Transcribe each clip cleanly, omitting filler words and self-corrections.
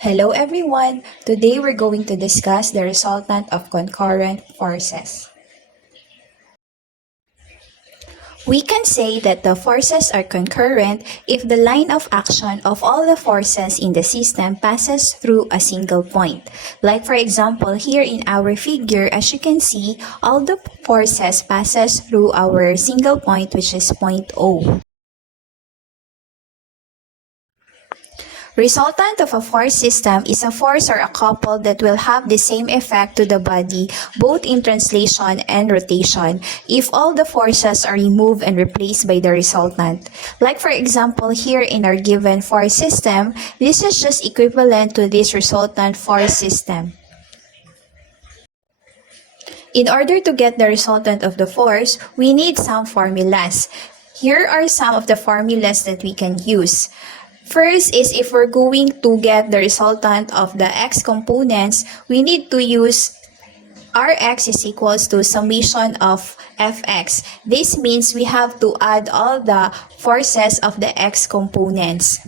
Hello everyone! Today we're going to discuss the resultant of concurrent forces. We can say that the forces are concurrent if the line of action of all the forces in the system passes through a single point. Like for example, here in our figure, as you can see, all the forces passes through our single point, which is point O. Resultant of a force system is a force or a couple that will have the same effect to the body both in translation and rotation if all the forces are removed and replaced by the resultant. Like for example, here in our given force system, this is just equivalent to this resultant force system. In order to get the resultant of the force, we need some formulas. Here are some of the formulas that we can use. First is if we're going to get the resultant of the x components, we need to use Rx is equals to summation of Fx. This means we have to add all the forces of the x components.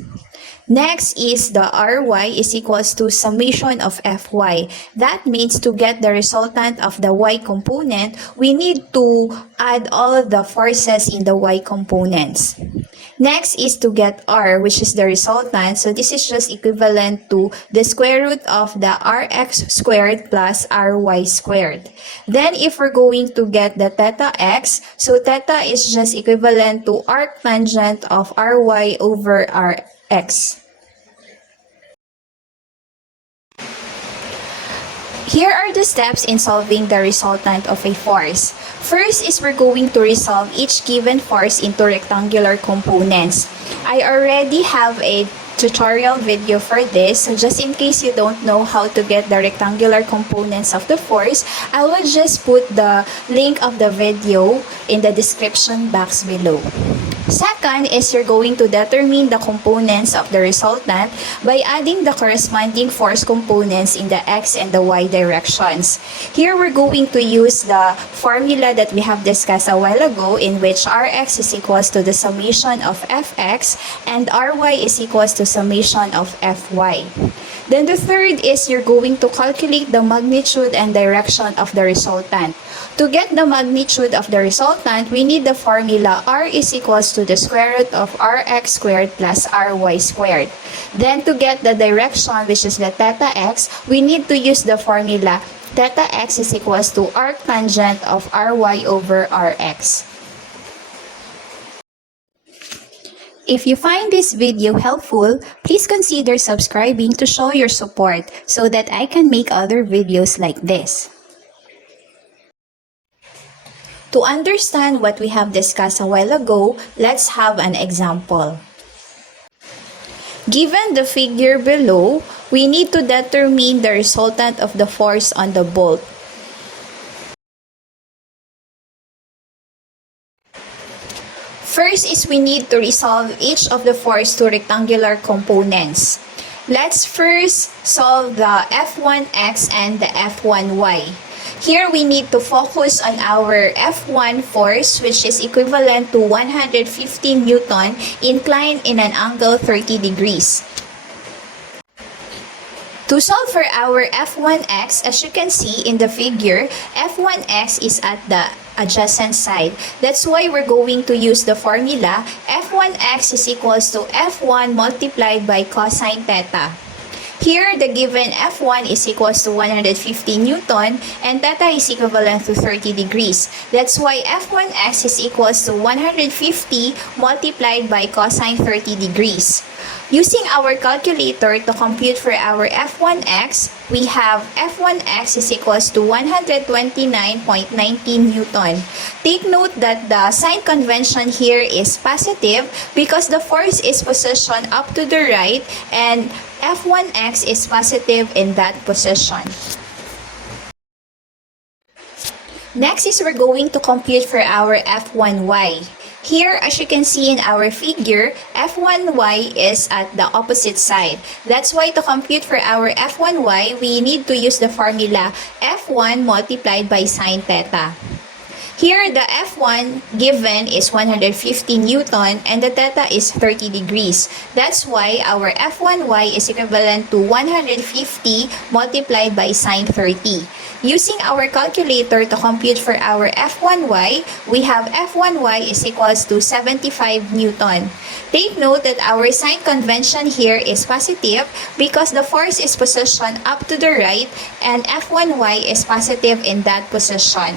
Next is the Ry is equals to summation of Fy. That means to get the resultant of the y component, we need to add all of the forces in the y components. Next is to get R, which is the resultant. So this is just equivalent to the square root of the Rx squared plus Ry squared. Then if we're going to get the theta x, so theta is just equivalent to arctangent of Ry over Rx. Here are the steps in solving the resultant of a force. First is we're going to resolve each given force into rectangular components. I already have a tutorial video for this, so just in case you don't know how to get the rectangular components of the force, I will just put the link of the video in the description box below. Second is you're going to determine the components of the resultant by adding the corresponding force components in the x and the y directions. Here we're going to use the formula that we have discussed a while ago, in which Rx is equals to the summation of Fx and Ry is equals to summation of Fy. Then the third is you're going to calculate the magnitude and direction of the resultant. To get the magnitude of the resultant, we need the formula R is equals to the square root of Rx squared plus Ry squared. Then to get the direction, which is the theta x, we need to use the formula theta x is equals to arctangent of Ry over Rx. If you find this video helpful, please consider subscribing to show your support so that I can make other videos like this. To understand what we have discussed a while ago, let's have an example. Given the figure below, we need to determine the resultant of the force on the bolt. First is we need to resolve each of the force to rectangular components. Let's first solve the F1x and the F1y. Here we need to focus on our F1 force, which is equivalent to 115 Newton inclined in an angle 30 degrees. To solve for our F1x, as you can see in the figure, F1x is at the adjacent side. That's why we're going to use the formula F1x is equals to F1 multiplied by cosine theta. Here, the given F1 is equals to 150 Newton and theta is equivalent to 30 degrees. That's why F1x is equals to 150 multiplied by cosine 30 degrees. Using our calculator to compute for our F1x, we have F1x is equals to 129.19 Newton. Take note that the sign convention here is positive because the force is positioned up to the right and F1x is positive in that position. Next is we're going to compute for our F1y. Here, as you can see in our figure, F1y is at the opposite side. That's why to compute for our F1y, we need to use the formula F1 multiplied by sine theta. Here, the F1 given is 150 Newton and the theta is 30 degrees. That's why our F1y is equivalent to 150 multiplied by sine 30. Using our calculator to compute for our F1y, we have F1y is equals to 75 Newton. Take note that our sign convention here is positive because the force is positioned up to the right and F1y is positive in that position.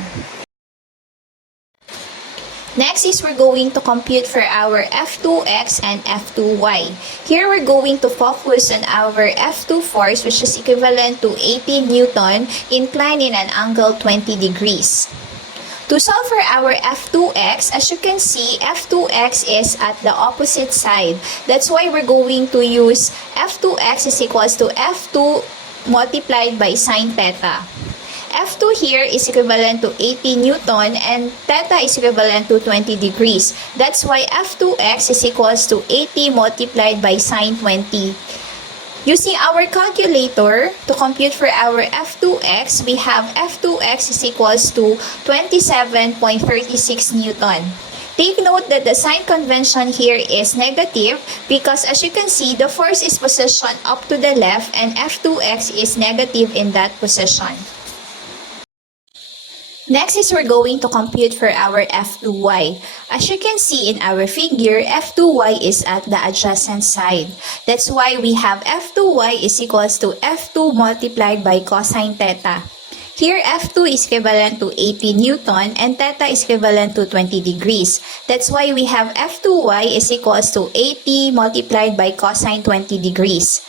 Next is we're going to compute for our F2x and F2y. Here we're going to focus on our F2 force, which is equivalent to 80 Newton inclined in an angle 20 degrees. To solve for our F2x, as you can see, F2x is at the opposite side. That's why we're going to use F2x is equals to F2 multiplied by sine theta. F2 here is equivalent to 80 Newton and theta is equivalent to 20 degrees. That's why F2x is equals to 80 multiplied by sine 20. Using our calculator to compute for our F2x, we have F2x is equals to 27.36 Newton. Take note that the sign convention here is negative because as you can see, the force is positioned up to the left and F2x is negative in that position. Next is we're going to compute for our F2y. As you can see in our figure, F2y is at the adjacent side. That's why we have F2y is equals to F2 multiplied by cosine theta. Here, F2 is equivalent to 80 Newton and theta is equivalent to 20 degrees. That's why we have F2y is equals to 80 multiplied by cosine 20 degrees.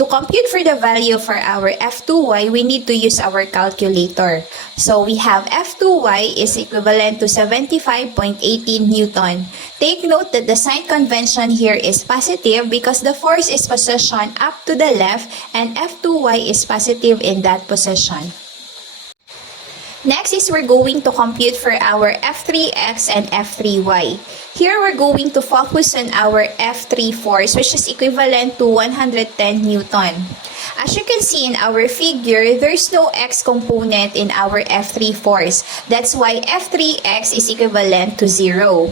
To compute for the value for our F2y, we need to use our calculator. So we have F2y is equivalent to 75.18 Newton. Take note that the sign convention here is positive because the force is positioned up to the left and F2y is positive in that position. Next is we're going to compute for our F3x and F3y. Here we're going to focus on our F3 force, which is equivalent to 110 Newton. As you can see in our figure, there's no x component in our F3 force. That's why F3x is equivalent to 0.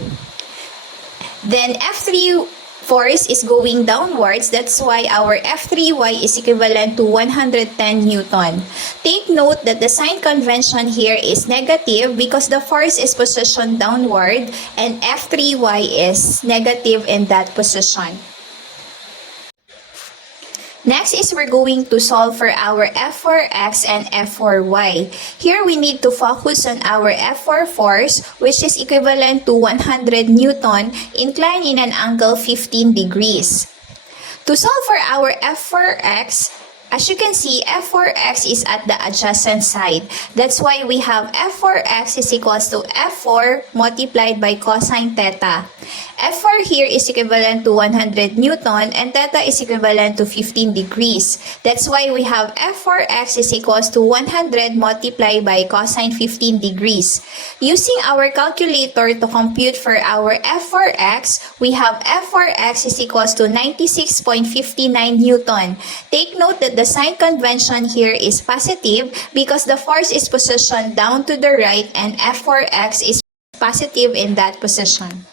Then F3 force is going downwards. That's why our F3y is equivalent to 110 Newton. Take note that the sign convention here is negative because the force is positioned downward and F3y is negative in that position. Next is we're going to solve for our F4x and F4y. Here we need to focus on our F4 force, which is equivalent to 100 Newton inclined in an angle 15 degrees. To solve for our F4x, as you can see, F4x is at the adjacent side. That's why we have F4x is equals to F4 multiplied by cosine theta. F4 here is equivalent to 100 Newton and theta is equivalent to 15 degrees. That's why we have F4x is equals to 100 multiplied by cosine 15 degrees. Using our calculator to compute for our F4x, we have F4x is equals to 96.59 Newton. Take note that the sign convention here is positive because the force is positioned down to the right and F4x is positive in that position.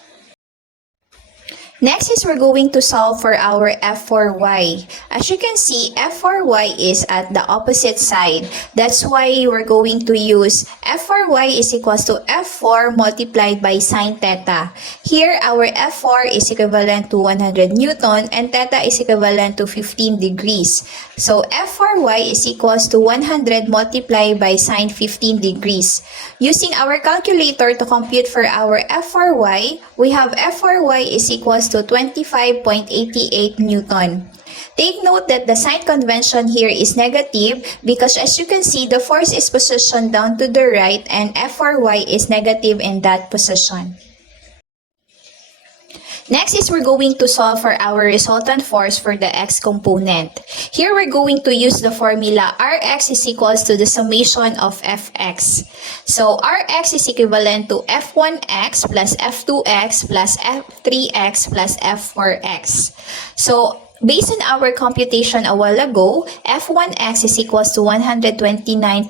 Next is we're going to solve for our F4y. As you can see, F4y is at the opposite side. That's why we're going to use F4y is equals to F4 multiplied by sine theta. Here, our F4 is equivalent to 100 Newton and theta is equivalent to 15 degrees. So, F4y is equals to 100 multiplied by sine 15 degrees. Using our calculator to compute for our F4y, we have F4y is equals to 25.88 Newton. Take note that the sign convention here is negative because as you can see, the force is positioned down to the right and F4y is negative in that position. Next is we're going to solve for our resultant force for the x component. Here we're going to use the formula Rx is equals to the summation of Fx. So Rx is equivalent to F1x plus F2x plus F3x plus F4x. So Based on our computation a while ago, F1x is equals to 129.90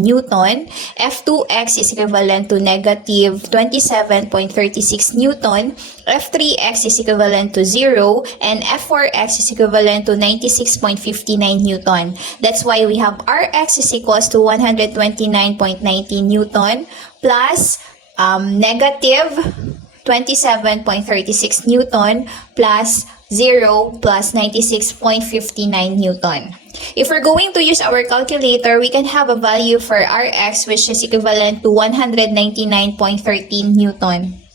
Newton, F2x is equivalent to negative 27.36 Newton, F3x is equivalent to 0, and F4x is equivalent to 96.59 Newton. That's why we have Rx is equals to 129.90 Newton plus negative 27.36 Newton plus 0 plus 96.59 Newton. If we're going to use our calculator, we can have a value for Rx which is equivalent to 199.13 Newton.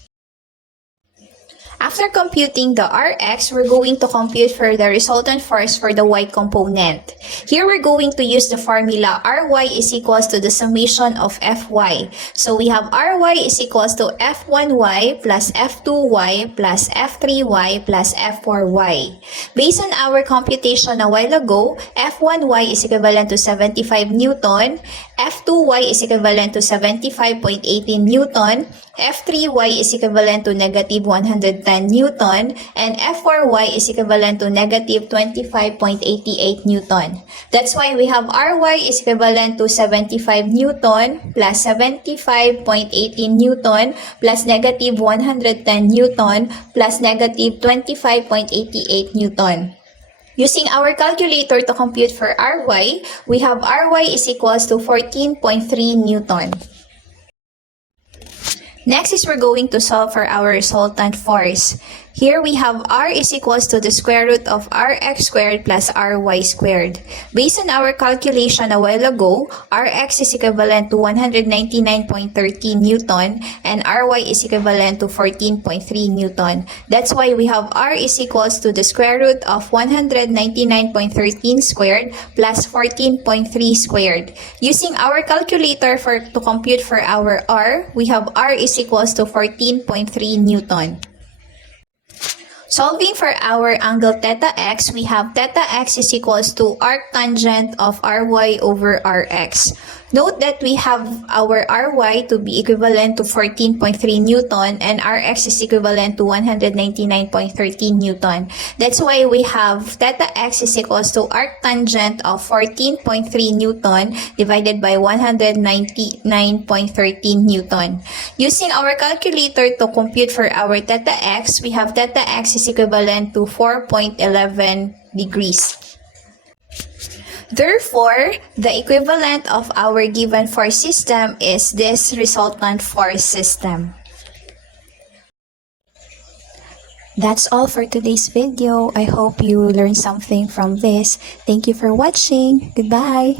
After computing the Rx, we're going to compute for the resultant force for the y component. Here we're going to use the formula Ry is equals to the summation of Fy. So we have Ry is equals to F1y plus F2y plus F3y plus F4y. Based on our computation a while ago, F1y is equivalent to 75 Newton, F2y is equivalent to 75.18 Newton, F3y is equivalent to negative 110 Newton, and F4y is equivalent to negative 25.88 Newton. That's why we have Ry is equivalent to 75 Newton plus 75.18 Newton plus negative 110 Newton plus negative 25.88 Newton. Using our calculator to compute for Ry, we have Ry is equals to 14.3 Newton. Next is we're going to solve for our resultant force. Here we have R is equals to the square root of Rx squared plus Ry squared. Based on our calculation a while ago, Rx is equivalent to 199.13 Newton and Ry is equivalent to 14.3 Newton. That's why we have R is equals to the square root of 199.13 squared plus 14.3 squared. Using our calculator to compute for our R, we have R is equals to 14.3 Newton. Solving for our angle theta x, we have theta x is equals to arctangent of Ry over Rx. Note that we have our Ry to be equivalent to 14.3 Newton and Rx is equivalent to 199.13 Newton. That's why we have theta x is equals to arctangent of 14.3 Newton divided by 199.13 Newton. Using our calculator to compute for our theta x, we have theta x is equivalent to 4.11 degrees. Therefore, the equivalent of our given force system is this resultant force system. That's all for today's video. I hope you learned something from this. Thank you for watching. Goodbye.